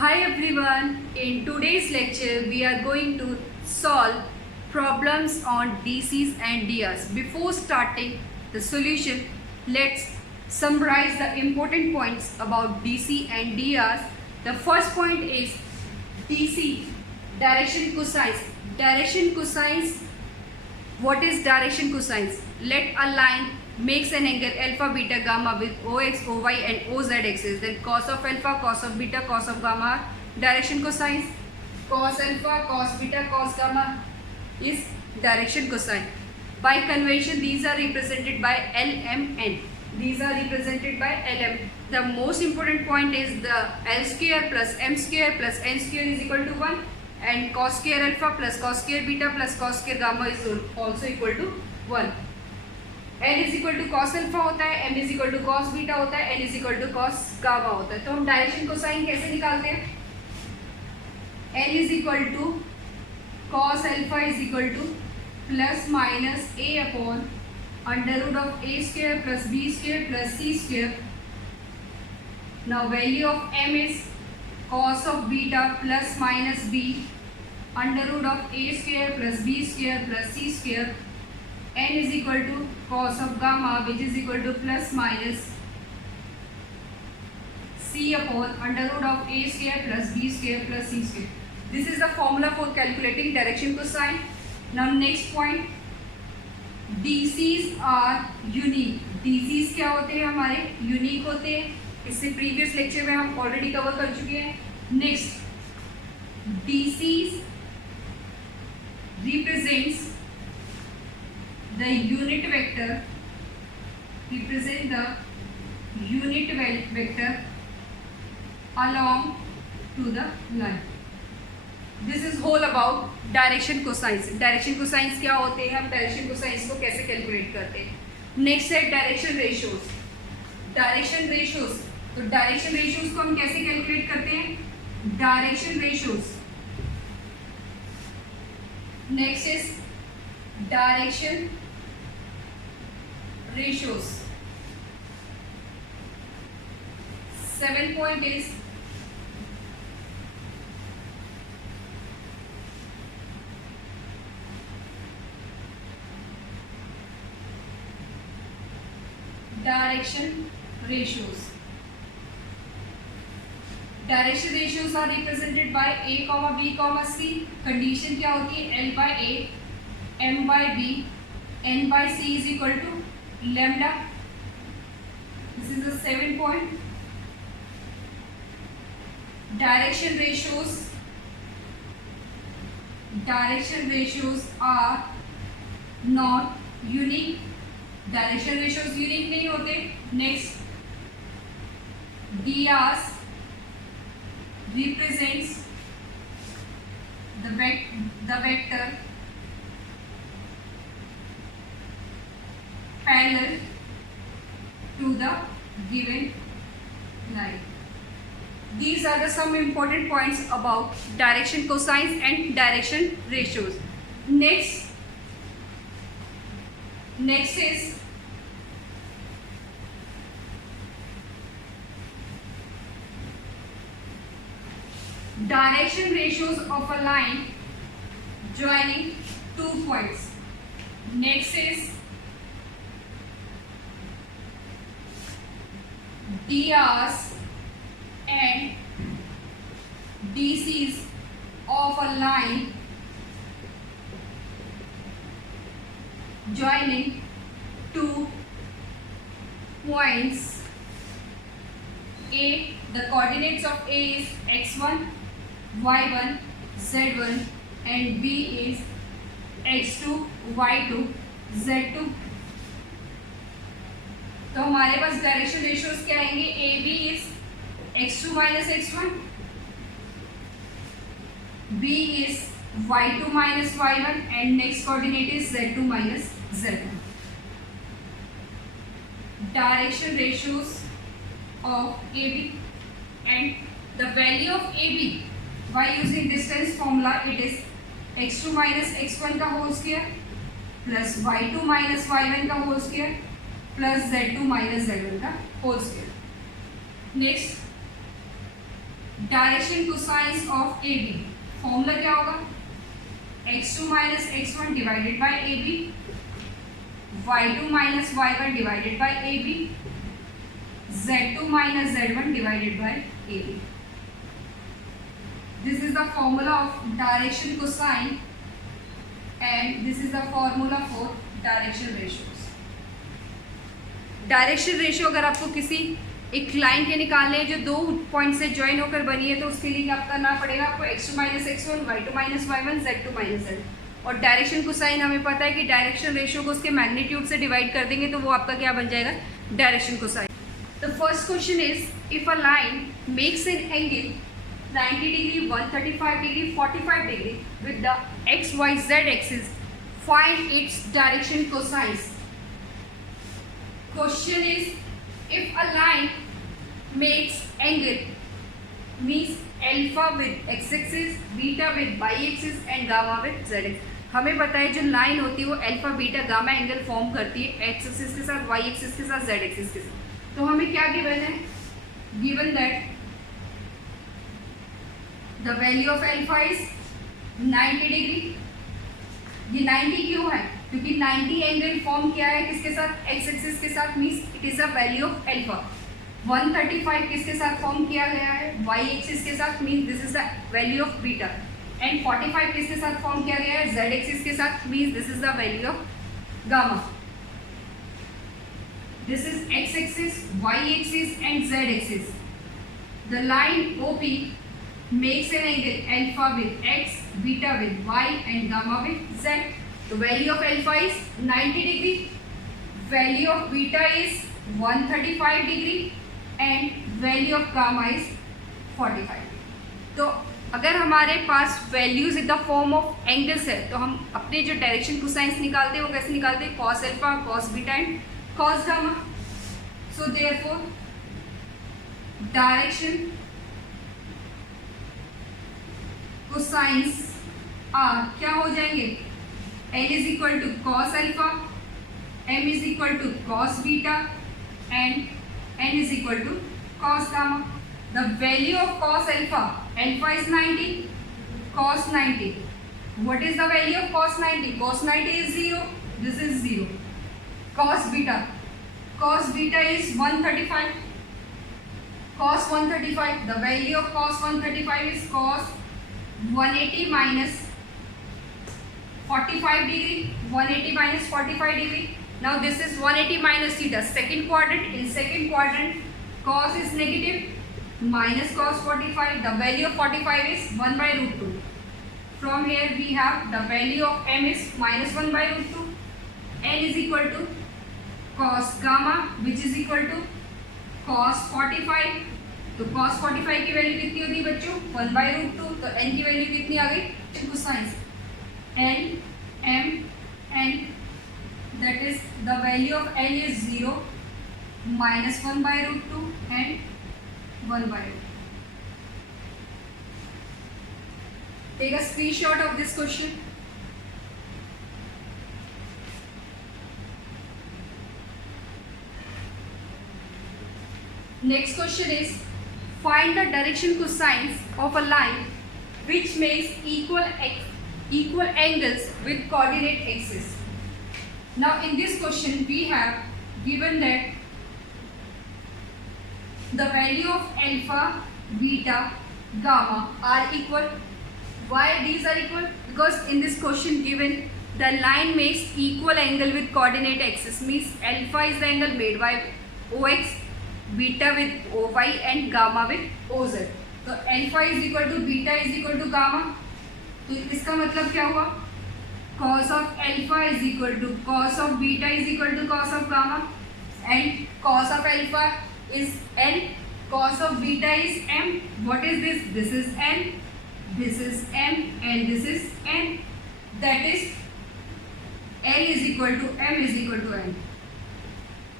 Hi everyone, in today's lecture we are going to solve problems on DCs and DRs. Before starting the solution, let's summarize the important points about DC and DRs. The first point is DC, direction cosines. Direction cosines, what is direction cosines? Let a line makes an angle alpha, beta, gamma with OX, OY and OZ axis. Then cos of alpha, cos of beta, cos of gamma are direction cosines. Cos alpha, cos beta, cos gamma is direction cosine. By convention, these are represented by LMN. These are represented by LM. The most important point is the L square plus M square plus N square is equal to 1 and cos square alpha plus cos square beta plus cos square gamma is also equal to 1. N is equal to cos alpha होता है, M is equal to cos beta होता है, N is equal to cos gamma होता है. तो हम direction cosine कैसे निकालते हैं? N is equal to cos alpha is equal to plus minus A upon under root of A square plus B square plus C square. Now value of M is cos of beta plus minus B under root of A square plus B square plus C square. N is equal to cos of gamma which is equal to plus minus C upon under root of A square plus B square plus C square. This is the formula for calculating direction cosine. Now next point, DCs are unique. DCs क्या होते हैं? हमारे unique होते हैं. इससे previous lecture में हम already cover कर चुके हैं. Next, DCs represents the unit vector, represent the unit vector along to the line. This is whole about direction cosines. Direction cosines क्या होते हैं? हम direction cosines को कैसे कैलकुलेट करते हैं? नेक्स्ट है डायरेक्शन रेशियोज. डायरेक्शन रेशियोज, तो डायरेक्शन रेशियोज को हम कैसे कैलकुलेट करते हैं? Direction ratios. Next is direction ratios. 7 point is direction ratios. Direction ratios are represented by A, B, C. Condition क्या होती है? L by A, M by B, N by C is equal to lambda. This is the 7 point. Direction ratios are not unique. Direction ratios unique नहीं होते. Next, DRs represents the vector parallel to the given line. These are the some important points about direction cosines and direction ratios. Next is direction ratios of a line joining 2 points. Next is DRs and DCs of a line joining 2 points. A, the coordinates of A is x1, y1, z1 and B is x2, y2, z2. तो हमारे पास direction ratios क्या आएंगे? A B is x2 minus x1, B is y2 minus y1 and next coordinate is z2 minus z1. Direction ratios of AB and the value of AB by using distance formula, it is x2 minus x1 का whole square plus y2 minus y1 का whole square plus z2 minus z1 का whole square. Next direction cosines of A B, formula क्या होगा, x2 minus x1 divided by A B, y2 minus y1 divided by A B, z2 minus z1 divided by A B. This is the formula of direction cosine and this is the formula for direction ratios. Direction ratio अगर आपको किसी एक line के निकालने हैं जो दो point से ज्वाइन होकर बनी है तो उसके लिए क्या करना पड़ेगा आपको, x2 minus x1, y2 minus y1, z2 minus z. और डायरेक्शन कोसाइन हमें पता है कि डायरेक्शन रेशियो को उसके मैग्नीट्यूड से डिवाइड कर देंगे तो वो आपका क्या बन जाएगा, direction cosine. The first question is, if a line makes an angle 90 degree, 135 degree, 45 degree with the x, y, z axis, find its direction cosines. Question is, if a line makes angle means alpha with x axis, beta with y axis and gamma with z axis. हमें पता है जो line होती है वो alpha beta gamma angle form करती है x axis के साथ, वाई एक्सिस के साथ, जेड एक्सिस के साथ. तो हमें क्या गिवन है, given that the value of alpha is 90 degree. ये 90 क्यों है, क्योंकि 90 एंगल फॉर्म किया है किसके साथ, एक्स एक्सिस के साथ, means it is a value of alpha. 135 किसके साथ फॉर्म किया गया है, वाई एक्सिस के साथ, means this is the value of beta. And 45 किसके साथ फॉर्म किया गया है, जेड एक्सिस के साथ, means this is the value of gamma. This is X axis, Y axis and Z axis. The line OP makes an angle alpha with x, beta with y and gamma with z. The value of alpha is 90 degree, value of beta is 135 degree and value of gamma is 45. तो अगर हमारे पास values in the form of angles है तो हम अपने जो direction cosines निकालते हैं वो कैसे निकालते हैं, cos alpha, cos beta and cos gamma. So therefore direction cosines are क्या हो जाएंगे, L is equal to cos alpha, M is equal to cos beta and N is equal to cos gamma. The value of cos alpha, alpha is 90, cos 90. What is the value of cos 90, cos 90 is 0, this is 0. Cos beta is 135, cos 135. The value of cos 135 is cos 180 minus 45 degree, 180 minus 45 degree. Now this is 180 minus theta, second quadrant. In second quadrant, cos is negative, minus cos 45. The value of 45 is 1 by root 2. From here we have the value of m is minus 1 by root 2. N is equal to cos gamma, which is equal to cos 45. तो cos 45 की value कितनी होती है बच्चों, 1 by root 2. तो n की value कितनी आ गई, cosines n m n, that is the value of n is 0, minus 1 by root 2 and 1 by root. Take a screenshot of this question. Next question is, find the direction cosines of a line which makes equal angles with coordinate axis. Now in this question we have given that the value of alpha, beta, gamma are equal. Why these are equal? Because in this question given the line makes equal angle with coordinate axis, means alpha is the angle made by OX, beta with OY and gamma with OZ. तो alpha is equal to beta is equal to gamma. तो इसका मतलब क्या हुआ, cos of alpha is equal to cos of beta is equal to cos of gamma and cos of alpha is L, cos of beta is M. What is this, this is N, this is M and this is N. That is L is equal to M is equal to N.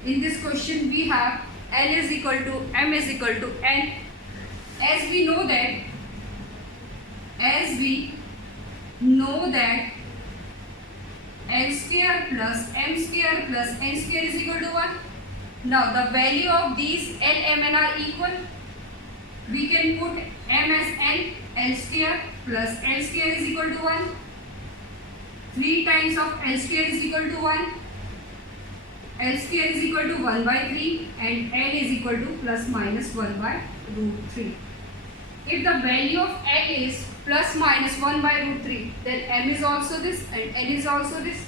In this question we have L is equal to M is equal to N. As we know that L square plus M square plus N square is equal to 1. Now the value of these L, M, N are equal. We can put L square plus L square is equal to 1. 3 times of L square is equal to 1. L square is equal to 1 by 3 and L is equal to plus minus 1 by root 3. If the value of L is plus minus 1 by root 3, then M is also this and N is also this.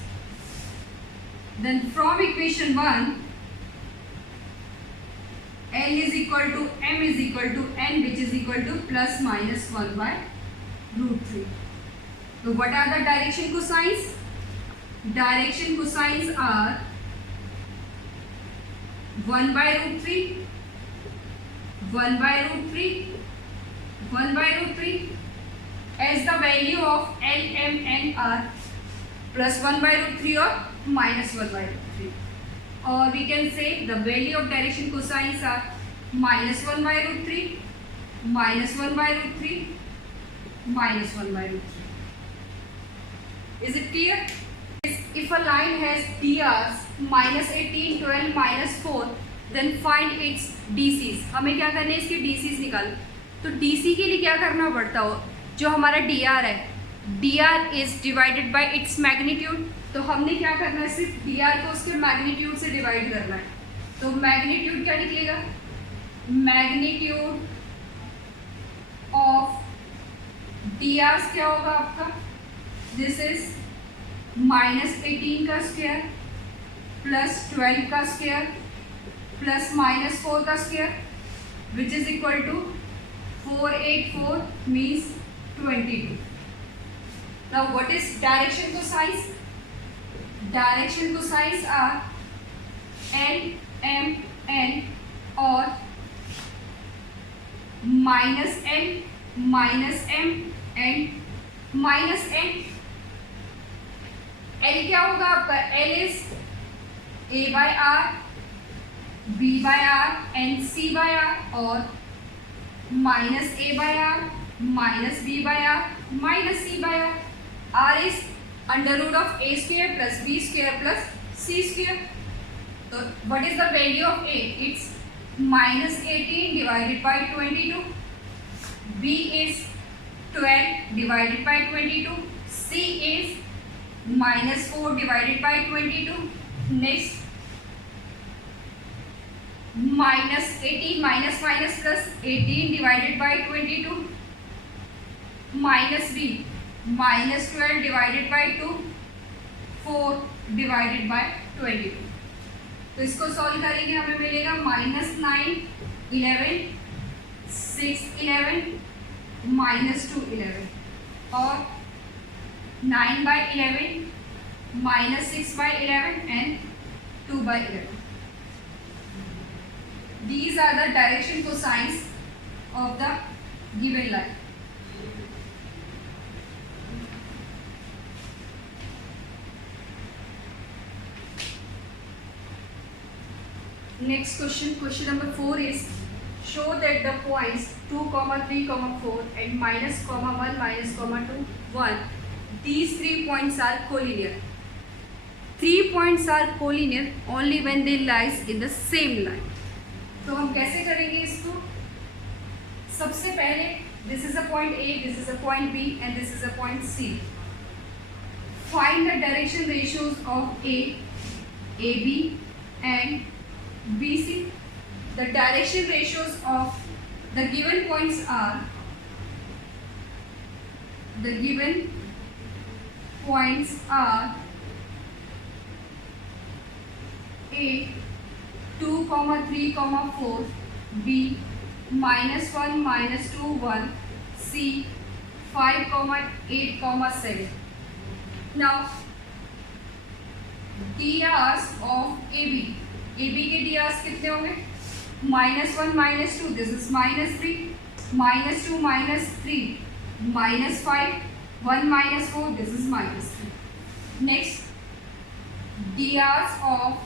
Then from equation 1, L is equal to M is equal to N, which is equal to plus minus 1 by root 3. So what are the direction cosines? Direction cosines are 1 by root 3, 1 by root 3, 1 by root 3, as the value of L, M, N are plus 1 by root 3 or minus 1 by root 3. Or we can say the value of direction cosines are minus 1 by root 3, minus 1 by root 3, minus 1 by root 3. Is it clear? If a line has DRs minus 18, 12, minus 4, then find its DCs. हमें क्या करना है, इसके DCs निकाल. तो DC के लिए क्या करना पड़ता हो, जो हमारा DR है, DR is divided by its magnitude. तो हमने क्या करना है, सिर्फ DR को उसके मैग्नीट्यूड से डिवाइड करना है. तो मैग्नीट्यूड क्या निकलेगा, मैग्नीट्यूड ऑफ DRs क्या होगा आपका, दिस इज माइनस 18 का स्क्वायर प्लस 12 का स्क्वायर प्लस माइनस 4 का square, which is equal to 484 means 22. Now what is direction cosines? Direction cosines are L, M, N or minus L, minus M and minus N. L क्या होगा आपका, L is A by R, B by R and C by R और minus A by R, minus B by R, minus C by R. R is under root of A square plus B square plus C square. So what is the value of A? It's minus 18 divided by 22. B is 12 divided by 22. C is minus 4 divided by 22. Next, minus 18 minus minus plus 18 divided by 22. Minus B minus 12 divided by 2, 4 divided by 22. तो इसको solve करेंगे, हमें मिलेगा minus 9, 11, 6, 11, minus 2, 11 और 9 by 11, minus 6 by 11 and 2 by 11. These are the direction cosines of the given line. Next question, question number 4 is, show that the points 2, 3, 4 and minus, 1, minus, 2, 1, these 3 points are collinear. 3 points are collinear only when they lies in the same line. तो हम कैसे करेंगे इसको, सबसे पहले this is a point A, this is a point B and this is a point C. Find the direction ratios of A, AB and BC. The direction ratios of the given points are, the given points are A 2, 3, 4, B minus 1, minus 2, 1, C 5, 8, 7. Now DRs of AB, AB के DRs कितने होंगे, minus 1, minus 2, this is minus 3, minus 2, minus 3, minus 5, 1, minus 4, this is minus 3. Next DRs of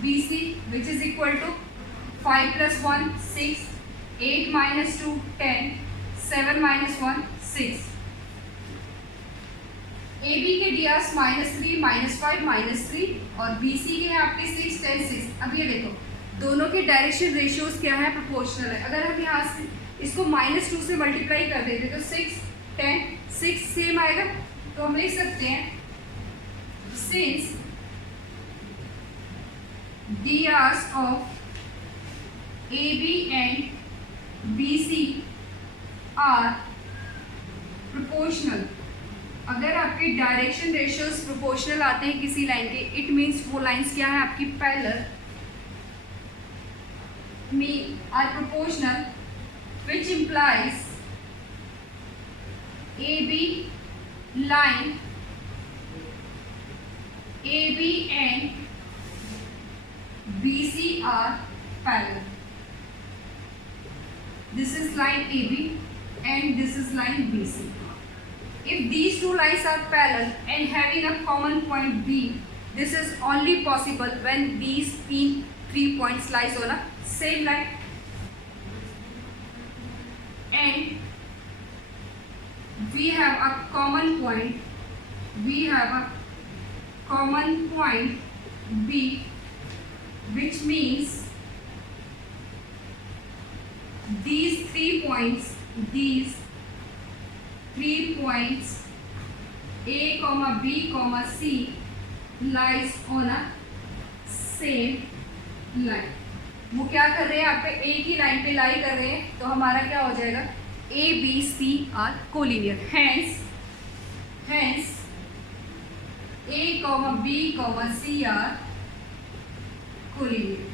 BC, which is equal to 5 plus 1, 6, 8 minus 2, 10, 7 minus 1, 6. AB के DRs minus 3, minus 5, minus 3 और BC के हैं आपके 6, 10, 6. अब ये देखो दोनों के डायरेक्शन रेशियोज क्या है, प्रोपोर्शनल है. अगर हम यहाँ से इसको -2 से मल्टीप्लाई कर देते तो 6 10 6 सेम आएगा, तो हम लिख सकते हैं since dias of AB and BC are proportional। अगर आपके डायरेक्शन रेशियोज प्रोपोर्शनल आते हैं किसी लाइन के, इट मीन्स वो लाइंस क्या है आपकी parallel are proportional, which implies AB line AB and BC are parallel. This is line AB and this is line BC. If these two lines are parallel and having a common point B, this is only possible when these three points lies on a same line. And we have a common point. We have a common point B, which means these 3 points, these 3 points A, B, C lies on a same line. वो क्या कर रहे हैं आप पे एक ही line पे लाई कर रहे हैं, तो हमारा क्या हो जाएगा A, B, C are collinear. Hence A, B, C are collinear.